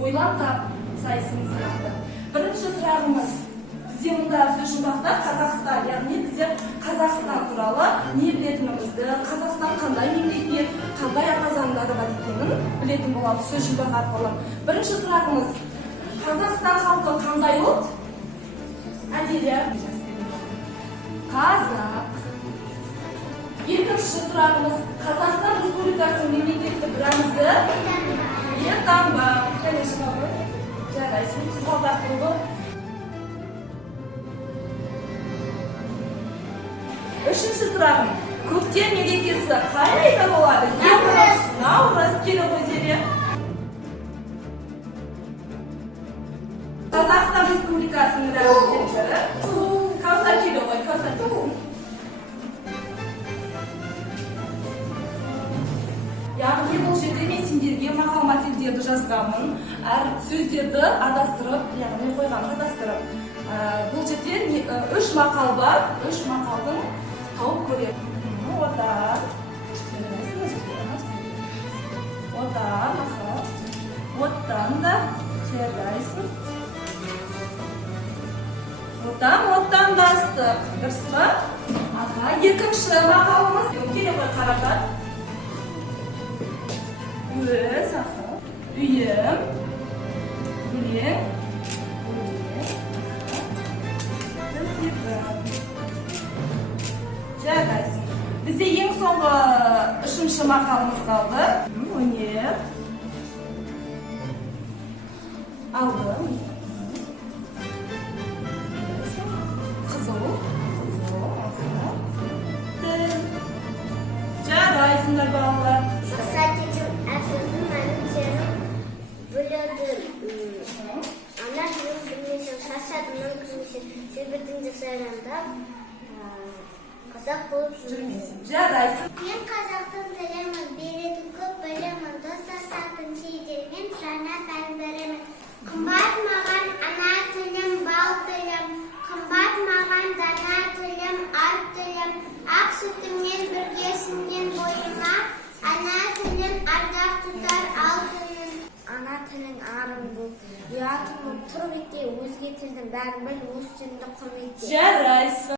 ойлап тап сайысыңызды. Бірінші сұрағымыз, бізде мұнда сөз жұмбақта Қазақстан, яғни біздер Қазақстан туралы не білетінімізді, Қазақстан қандай мемлекет, қандай ата заңдары бар екенін білетін боламыз сөз жұмбақ арқылы. Бірінші сұрағымыз, Қазақстан халқы қандай ұлт? Әделя. Қазақ. Екінші сұрағымыз, Қазақстан Республикасының мемлекеттік рәмізі? Елтаңба. Жарайсың, қызғалдақ болды. Үшінші сұрағым, көктем мерекесі қай айда болады? Наурыз. Келі ғой Зере. Қазақстан Республикасының рәміздері. Каусар келі ғой, Каусар келсін. Яғни бұл жерде мен сендерге мақал-мәтелдерді жазғанмын, әр сөздерді адастырып, яғни қойған адастырып. Бұл жерде 3 мақал бар, 3 мақалдың тауып көреді. Одан, мақал, оттан да жердайсың. Оттан бастық. Дұрыс па? Екінші мақалымыз. Келе ғой қарақат. Өз, үйім, өлең, жарайсың. Бізде ең соңғы үшінші мақалымыз қалды. Өнер. Алды. Қызыл. Тіл. Жарайсыңдар балалар. Ана тілін білмесем, шаршадым, күлмесем, себірдің жасайранда қазақ болып жүрмесем. Жарайсың. Мен қазақтың тілімін, беретін көп білімін, достасатын сейдермен жаңа пән беремін. Қымбат маған ана тілім, бал тілім, қымбат маған дана тілім, ат тілім, ақ сүтіммен біргесінген бойыма, ана тілім ардақ тұтар алтынын. Ана тілің арың бұл, ұятың тұрып етте, өзге тілдің бәрін біл, өз тіліңді құрметте. Жарайсың.